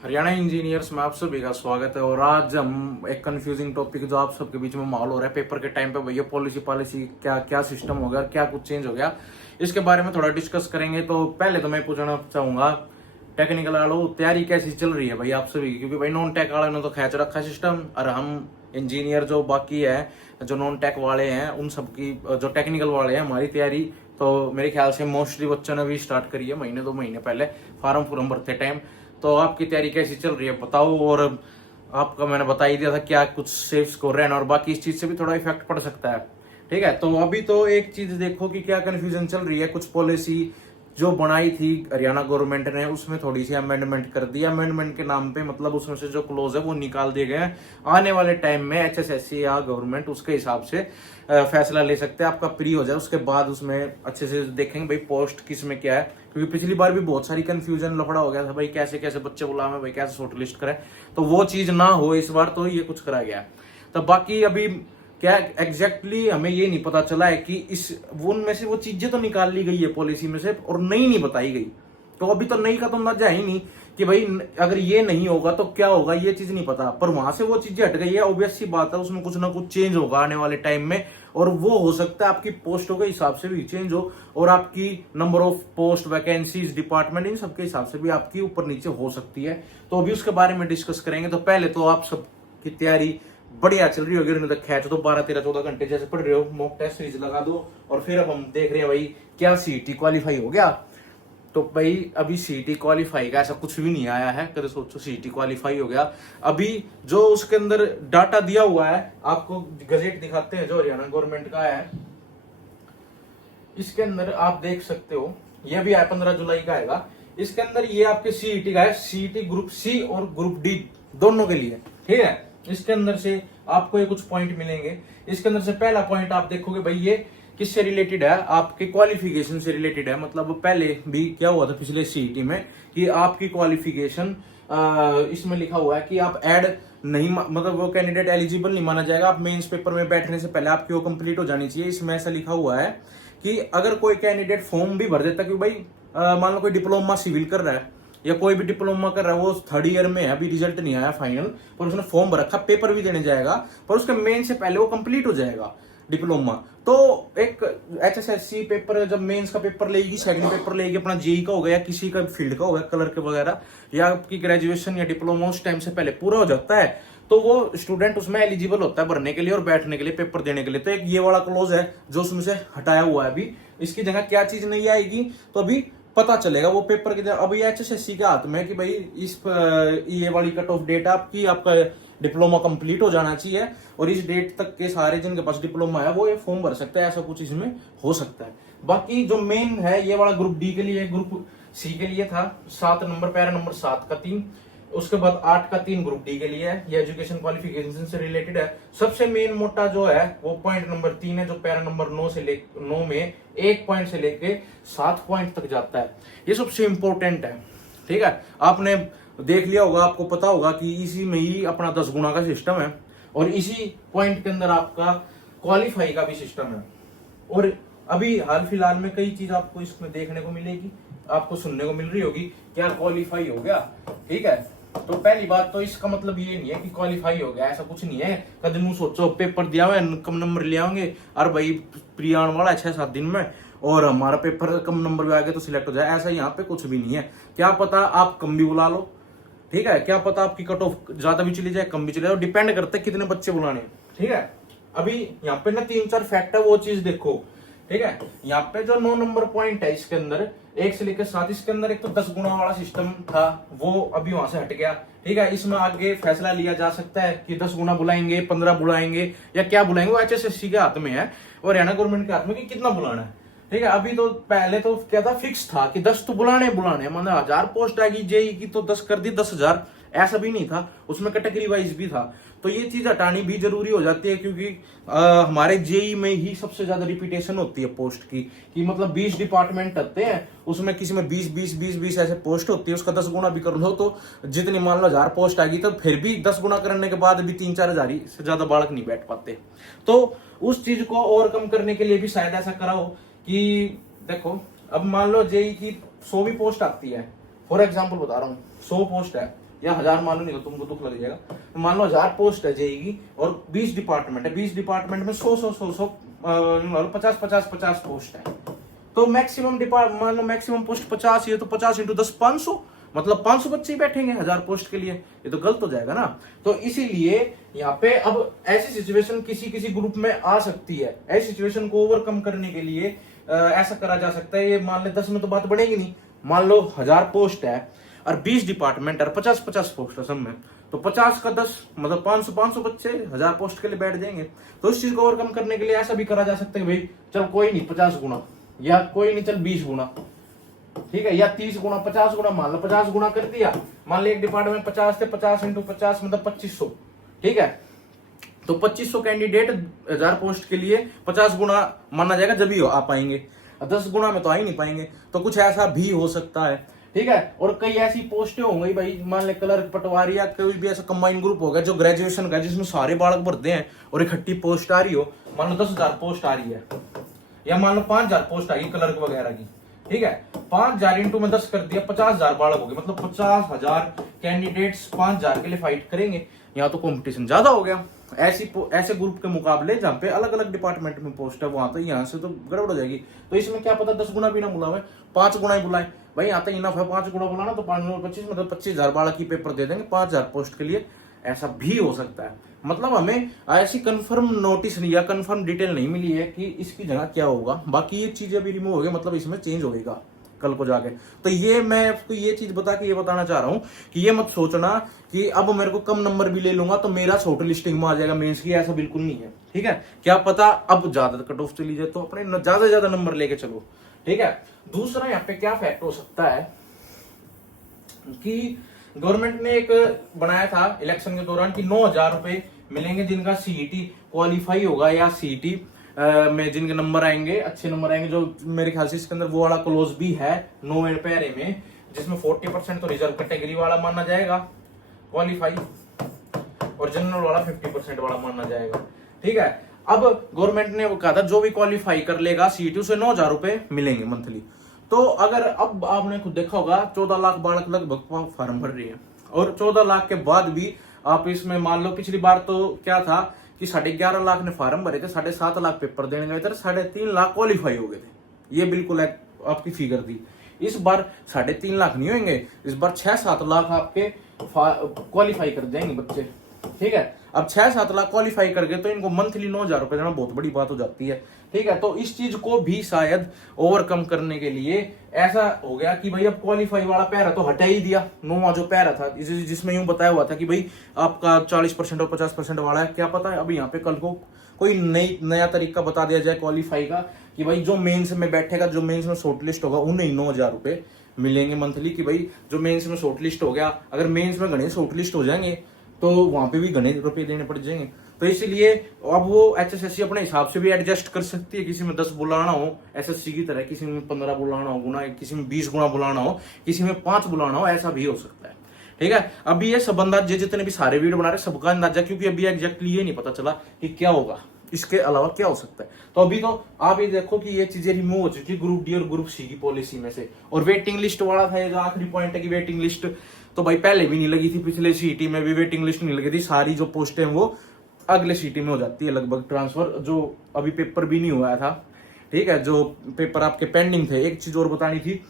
Haryana engineers में आप सभी का स्वागत है। और आज हम एक कंफ्यूजिंग टॉपिक जो आप सबके बीच में माहौल हो रहा है पेपर के टाइम पे, भैया पॉलिसी क्या क्या सिस्टम हो गया, क्या कुछ चेंज हो गया, इसके बारे में थोड़ा डिस्कस करेंगे। तो पहले तो मैं पूछना चाहूंगा टेक्निकल वालों, तैयारी कैसी चल रही है भाई आप सभी की? क्योंकि भाई नॉन टेक वालों ने तो खींच रखा सिस्टम, और हम इंजीनियर जो बाकी है, जो नॉन टेक वाले हैं, उन सबकी जो टेक्निकल वाले हैं, हमारी तैयारी तो मेरे ख्याल से मोस्टली बच्चों ने भी स्टार्ट करी है महीने 2 महीने पहले, फॉर्म भरते टाइम। तो आपकी तैयारी कैसी चल रही है बताओ। और आपका मैंने बता ही दिया था क्या कुछ सेफ स्कोर है, और बाकी इस चीज से भी थोड़ा इफेक्ट पड़ सकता है। ठीक है, तो अभी तो एक चीज देखो कि क्या कंफ्यूजन चल रही है। कुछ पॉलिसी जो बनाई थी हरियाणा गवर्नमेंट ने, उसमें थोड़ी सी अमेंडमेंट कर दी। अमेंडमेंट के नाम पे मतलब उसमें से जो क्लोज है वो निकाल दिए गए हैं। आने वाले टाइम में एचएसएससी या गवर्नमेंट उसके हिसाब से फैसला ले सकते हैं, आपका प्री हो जाए उसके बाद उसमें अच्छे से देखेंगे भाई पोस्ट किस में क्या है। क्योंकि पिछली बार भी बहुत सारी कंफ्यूजन लफड़ा हो गया था भाई, कैसे कैसे बच्चे बुलावे, भाई कैसे शॉर्ट लिस्ट करें। तो वो चीज ना हो इस बार, तो ये कुछ करा गया। तो बाकी अभी क्या एग्जैक्टली हमें ये नहीं पता चला है कि इस उनमें से वो चीजें तो निकाल ली गई है पॉलिसी में से, और नई नहीं बताई गई। तो अभी तो नई का तो अंदाजा ही नहीं कि भाई अगर ये नहीं होगा तो क्या होगा, ये चीज नहीं पता। पर वहां से वो चीजें हट गई है, ऑब्वियस सी बात है उसमें कुछ ना कुछ चेंज होगा आने वाले टाइम में। और वो हो सकता है आपकी पोस्टों के हिसाब से भी चेंज हो, और आपकी number of post, vacancies, department, इन सबके हिसाब से भी आपकी ऊपर नीचे हो सकती है। तो अभी उसके बारे में डिस्कस करेंगे। तो पहले तो आप सबकी तैयारी बढ़िया चल रही होगी, तक खैच दो 12, 13, 14 घंटे जैसे पढ़ रहे हो, मॉक टेस्ट सीरीज लगा दो। और फिर अब हम देख रहे हैं भाई क्या सीईटी क्वालिफाई हो गया। तो भाई अभी सीईटी क्वालिफाई का ऐसा कुछ भी नहीं आया है, कभी सोचो सीईटी क्वालिफाई हो गया। अभी जो उसके अंदर डाटा दिया हुआ है, आपको गजेट दिखाते हैं जो हरियाणा गवर्नमेंट का है, इसके अंदर आप देख सकते हो, ये भी है 15 जुलाई का आएगा। इसके अंदर ये आपके सीईटी का है, सीईटी ग्रुप सी और ग्रुप डी दोनों के लिए। ठीक है, इसके अंदर से आपको ये कुछ पॉइंट मिलेंगे। इसके अंदर से पहला पॉइंट आप देखोगे भाई ये किससे रिलेटेड है, आपके क्वालिफिकेशन से रिलेटेड है। मतलब पहले भी क्या हुआ था पिछले सीईटी में कि आपकी क्वालिफिकेशन इसमें लिखा हुआ है कि आप ऐड नहीं, मतलब वो कैंडिडेट एलिजिबल नहीं माना जाएगा। आप मेंस पेपर में बैठने से पहले आपकी वो कंप्लीट हो जानी चाहिए। इसमें ऐसा लिखा हुआ है कि अगर कोई कैंडिडेट फॉर्म भी भर देता, क्योंकि भाई मान लो कोई डिप्लोमा सिविल कर रहा है या कोई भी डिप्लोमा कर रहा है, वो 3rd ईयर में है, अभी रिजल्ट नहीं आया फाइनल, पर उसने फॉर्म भर रखा, पेपर भी देने जाएगा, पर उसके मेन से पहले वो कंप्लीट हो जाएगा डिप्लोमा। तो एक एचएसएससी पेपर जब मेंस का पेपर लेगी, सेकंड पेपर लेगी, अपना जेई का हो गया, किसी का फील्ड का हो गया, कलर के वगैरह, या आपकी ग्रेजुएशन या डिप्लोमा उस टाइम से पहले पूरा हो जाता है, तो वो स्टूडेंट उसमें एलिजिबल होता है भरने के लिए और बैठने के लिए, पेपर देने के लिए। तो एक ये वाला क्लोज है जो उसमें से हटाया हुआ है। अभी इसकी जगह क्या चीज नहीं आएगी तो अभी पता चलेगा वो पेपर की। अभी एचएसएससी के हाथ में कि भाई इस ये वाली कट ऑफ डेट आपकी, आपका डिप्लोमा कंप्लीट हो जाना चाहिए, और इस डेट तक के सारे जिनके पास डिप्लोमा है वो ये फॉर्म भर सकते हैं, ऐसा कुछ इसमें हो सकता है। बाकी जो मेन है ये वाला ग्रुप डी के लिए, ग्रुप सी के लिए था 7 नंबर, पैरा नंबर 7 का 3, उसके बाद 8 का 3 ग्रुप डी के लिए है। ये एजुकेशन क्वालिफिकेशन से रिलेटेड है। सबसे मेन मोटा जो है वो पॉइंट नंबर 3 है, जो पैरा नंबर 9 में 1 पॉइंट से लेके 7 पॉइंट तक जाता है। ये सबसे इंपॉर्टेंट है। ठीक है, आपने देख लिया होगा, आपको पता होगा कि इसी में ही अपना 10 गुना का सिस्टम है, और इसी पॉइंट के अंदर आपका क्वालिफाई का भी सिस्टम है। और अभी हाल फिलहाल में कई चीज आपको इसमें देखने को मिलेगी, आपको सुनने को मिल रही होगी क्या क्वालिफाई हो गया। ठीक है, तो पहली बात तो इसका मतलब ये नहीं है कि क्वालिफाई हो गया, ऐसा कुछ नहीं है। कद नू सोचो पेपर दिया हुआ है, कम नंबर ले आएंगे, और भाई प्री आने वाला है 6-7 दिन में, और हमारा पेपर कम नंबर में आ गए तो सिलेक्ट हो जाए, ऐसा यहाँ पे कुछ भी नहीं है। क्या पता आप कम भी बुला लो, ठीक है, क्या पता आपकी कट ऑफ ज्यादा भी चली जाए, कम भी चले जाए, डिपेंड करता है कितने बच्चे बुलाने। ठीक है, अभी यहाँ पे ना 3-4 फैक्ट है, वो चीज देखो। ठीक है, यहाँ पे जो 9 नंबर पॉइंट है इसके अंदर 1 से लेकर 7, इसके अंदर एक तो 10 गुना वाला सिस्टम था, वो अभी वहां से हट गया। ठीक है, इसमें आगे फैसला लिया जा सकता है कि 10 गुना बुलाएंगे, 15 बुलाएंगे, या क्या बुलाएंगे, वो एचएसएससी के हाथ में है और हरियाणा गवर्नमेंट के हाथ में कि कितना बुलाना है। ठीक है, अभी तो पहले तो क्या था, फिक्स था कि 10 तो बुलाने मतलब 1000 पोस्ट आएगी जेई की तो 10 कर दी 10,000, ऐसा भी नहीं था, उसमें कैटेगरी वाइज भी था। तो ये चीज हटानी भी जरूरी हो जाती है, क्योंकि हमारे जेई में ही सबसे ज्यादा रिपीटेशन होती है पोस्ट की, कि मतलब 20 डिपार्टमेंट होते हैं, उसमें किसी में 20 ऐसे पोस्ट होती है, उसका 10 गुना भी कर लो तो जितनी मान लो 1000 पोस्ट आएगी, तो फिर भी 10 गुना करने के बाद भी 3-4 हजार से ज्यादा बालक नहीं बैठ पाते। तो उस चीज को ओवरकम करने के लिए भी शायद ऐसा कराओ कि देखो, अब मान लो जेई की 100 भी पोस्ट आती है, फॉर एग्जाम्पल बता रहा हूँ, 100 पोस्ट है, या 1000 मान लो, नहीं तो तुमको दुख लग जाएगा। तो मान लो 1000 पोस्ट है जेई की और 20 डिपार्टमेंट है, 20 डिपार्टमेंट में 100 50 पोस्ट है। तो मैक्सिमम मान लो मैक्सिमम पोस्ट 50, ये तो 50 इंटू 10 500, मतलब 500 बच्चे ही बैठेंगे 1000 पोस्ट के लिए, ये तो गलत हो जाएगा ना। तो इसीलिए यहाँ पे अब ऐसी सिचुएशन किसी किसी ग्रुप में आ सकती है। ऐसी सिचुएशन को ओवरकम करने के लिए ऐसा करा जा सकता है, ये मान ले 10 में तो बात बढ़ेगी नहीं, मान लो 1000 पोस्ट है और 20 डिपार्टमेंट और 50 पोस्ट है सब में, तो 50 का 10 मतलब 500 बच्चे 1000 पोस्ट के लिए बैठ जाएंगे। तो इस चीज को ओवरकम करने के लिए ऐसा भी करा जा सकता है भाई चल कोई नहीं 50 गुना, या कोई नहीं चल 20 गुना, ठीक है, या 30 गुना 50 गुना, मान लो 50 गुना कर दिया। मान लो एक डिपार्टमेंट 50 थे, 50 इंटू 50 मतलब 2500, ठीक है। तो 2500 कैंडिडेट 1000 पोस्ट के लिए 50 गुना माना जाएगा, जब ही आ पाएंगे, 10 गुना में तो आ ही नहीं पाएंगे। तो कुछ ऐसा भी हो सकता है, ठीक है। और कई ऐसी पोस्टें होंगी भाई, मान ले क्लर्क, पटवारी या कोई भी ऐसा कंबाइन ग्रुप होगा जो ग्रेजुएशन का, जिसमें सारे बालक भरते हैं और इकट्ठी पोस्ट आ रही हो, मान लो 10,000 पोस्ट आ रही है, या मान लो 5000 पोस्ट आई क्लर्क वगैरह की, ठीक है। 5000 इंटू में 10 कर दिया, 50,000 बालक हो गए, मतलब 50,000 कैंडिडेट्स 5000 के लिए फाइट करेंगे। यहाँ तो कंपटीशन ज्यादा हो गया। ऐसे ग्रुप के मुकाबले जहाँ पे अलग अलग डिपार्टमेंट में पोस्ट है, वहां तो यहाँ से तो गड़बड़ हो जाएगी। तो इसमें क्या पता 10 गुना भी ना बुलावे, 5 गुना ही बुलाए भाई, यहाँ तो इनफ है 5 गुना बुलाना, तो 5 25 मतलब 25,000 बालक की पेपर दे देंगे 5000 पोस्ट के लिए। ऐसा भी हो सकता है, मतलब हमें ऐसी कंफर्म नोटिस नहीं या कंफर्म डिटेल नहीं मिली है कि इसकी जगह क्या होगा। बाकी ये चीजें भी रिमूव हो गई, मतलब इसमें चेंज होगा कल को जाके। तो ये मैं आपको ये चीज बता के ये बताना चाह रहा हूं कि ये मत सोचना कि अब मेरे को कम नंबर भी ले लूंगा तो मेरा शॉर्ट लिस्टिंग में आ जाएगा मेंस की, ऐसा बिल्कुल नहीं है, ठीक है। क्या पता अब ज्यादा कट ऑफ चली जाए तो अपने ज्यादा से ज्यादा नंबर लेके चलो, ठीक है। दूसरा यहाँ पे क्या फैक्ट हो सकता है कि गवर्नमेंट ने एक बनाया था इलेक्शन के दौरान कि 9,000 रुपए मिलेंगे जिनका सीईटी क्वालिफाई होगा, या सीईटी में जिनके नंबर आएंगे, अच्छे नंबर आएंगे, जो मेरे ख्याल से इसके अंदर वो वाला क्लोज भी है 9 पैरे में, जिसमें 40% तो रिजर्व कैटेगरी वाला माना जाएगा क्वालिफाई, और जनरल वाला 50% वाला माना जाएगा, ठीक है। अब गवर्नमेंट ने वो कहा था जो भी क्वालिफाई कर लेगा सीईटी से 9,000 रुपए मिलेंगे मंथली। तो अगर अब आपने खुद देखा होगा 14 लाख बालक लगभग फॉर्म भर रही है, और 14 लाख के बाद भी आप इसमें मान लो पिछली बार तो क्या था कि 11.5 लाख ने फॉर्म भरे थे, 7.5 लाख पेपर देने गए थे, 3.5 लाख क्वालिफाई हो गए थे। ये बिल्कुल आपकी फिगर थी। इस बार 3.5 लाख नहीं होंगे, इस बार 6-7 लाख आपके क्वालिफाई कर जाएंगे बच्चे, ठीक है। अब 6-7 लाख क्वालिफाई कर गए तो इनको मंथली 9,000 रुपए देना बहुत बड़ी बात हो जाती है, ठीक है। तो इस चीज को भी शायद ओवरकम करने के लिए ऐसा हो गया कि भाई अब क्वालिफाई वाला पैरा तो हटा ही दिया, 9वां जो पैरा था जिसमें यूं बताया हुआ था कि भाई आपका 40% और 50% वाला है। क्या पता है अभी यहाँ पे कल को कोई नया तरीका बता दिया जाए क्वालिफाई का कि भाई जो मेंस में बैठेगा, जो मेंस में शॉर्टलिस्ट होगा, उन्हें 9,000 रुपए मिलेंगे मंथली। कि भाई जो मेंस में शॉर्टलिस्ट हो गया, अगर मेंस में घने शॉर्टलिस्ट हो जाएंगे तो वहां पे भी घने रुपए देने पड़ जाएंगे। तो इसलिए अब वो एचएसएससी अपने हिसाब से भी एडजस्ट कर सकती है, किसी में 10 बुलाना हो एसएससी की तरह, किसी में 15 बुलाना हो गुना, किसी में 20 गुना बुलाना हो, किसी में 5 बुलाना हो, ऐसा भी हो सकता है, ठीक है। अभी ये सब अंदाजे जितने भी सारे वीडियो बना रहे सबका अंदाजा, क्योंकि अभी एग्जैक्टली ये नहीं पता चला कि क्या होगा, इसके अलावा क्या हो सकता है। तो अभी तो आप ये देखो कि ये चीजें रिमूव हो चुकी ग्रुप डी और ग्रुप सी की पॉलिसी में से। और वेटिंग लिस्ट वाला था ये जो आखिरी पॉइंट है कि वेटिंग लिस्ट तो भाई पहले भी नहीं लगी थी, पिछले सीटी में भी वेटिंग लिस्ट नहीं लगी थी, सारी जो पोस्टें वो अगले सीटी में हो जाती है लगभग ट्रांसफर, जो अभी पेपर भी नहीं हुआ था, ठीक है, जो पेपर आपके पेंडिंग थे। एक चीज और बतानी थी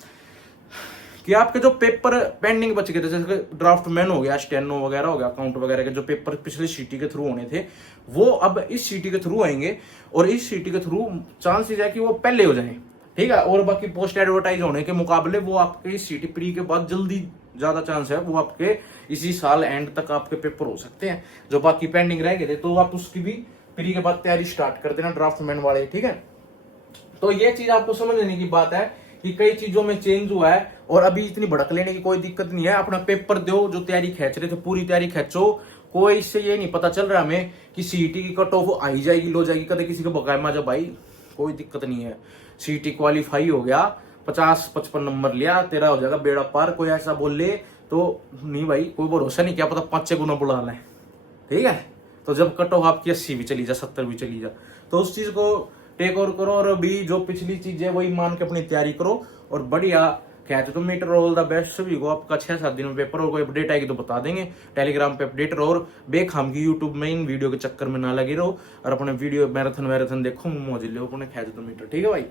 कि आपके जो पेपर पेंडिंग बच गए थे, जैसे ड्राफ्ट मैन हो गया, स्टेनो वगैरह हो गया, अकाउंट वगैरह के जो पेपर पिछले सीटी के थ्रू होने थे वो अब इस सीटी के थ्रू आएंगे, और इस सीटी के थ्रू चांसेस है कि वो पहले हो जाए, ठीक है। और बाकी पोस्ट एडवर्टाइज होने के मुकाबले वो आपके इस सीटी प्री के बाद जल्दी ज्यादा चांस है वो आपके इसी साल एंड तक आपके पेपर हो सकते हैं, जो बाकी पेंडिंग रह गए थे। तो आप उसकी भी प्री के बाद तैयारी स्टार्ट कर देना ड्राफ्ट मैन वाले, ठीक है। तो ये चीज आपको समझ लेने की बात है कि कई चीजों में चेंज हुआ है, और अभी इतनी भड़क लेने की कोई दिक्कत नहीं है। अपना पेपर दो, जो तैयारी खींच रहे थे पूरी तैयारी खींचो, कोई इससे ये नहीं पता चल रहा हमें कि सीईटी की कट ऑफ आई जाएगी लो जाएगी, कदे किसी को बकायमा जब आई, कोई दिक्कत नहीं है। सीईटी क्वालिफाई हो गया, 50-55 नंबर लिया, तेरा हो जाएगा बेड़ा पार। कोई ऐसा बोल ले तो नहीं भाई, कोई भरोसा नहीं, क्या पता 5-6 गुना बुला लें, ठीक है। तो जब कट ऑफ आपकी 80 भी चली जा, 70 भी चली जा, तो उस चीज को टेक ओवर करो, और अभी जो पिछली चीज है वही मान के अपनी तैयारी करो और बढ़िया कहते तो मीटर ऑल द बेस्ट सभी को। आपका 6-7 दिन में पेपर और कोई अपडेट आएगी तो बता देंगे टेलीग्राम पे अपडेट। और बेखाम की यूट्यूब में इन वीडियो के चक्कर में ना लगे रहो और अपने वीडियो मैराथन देखो, मौज लो अपने खेच तो मीटर। ठीक है भाई।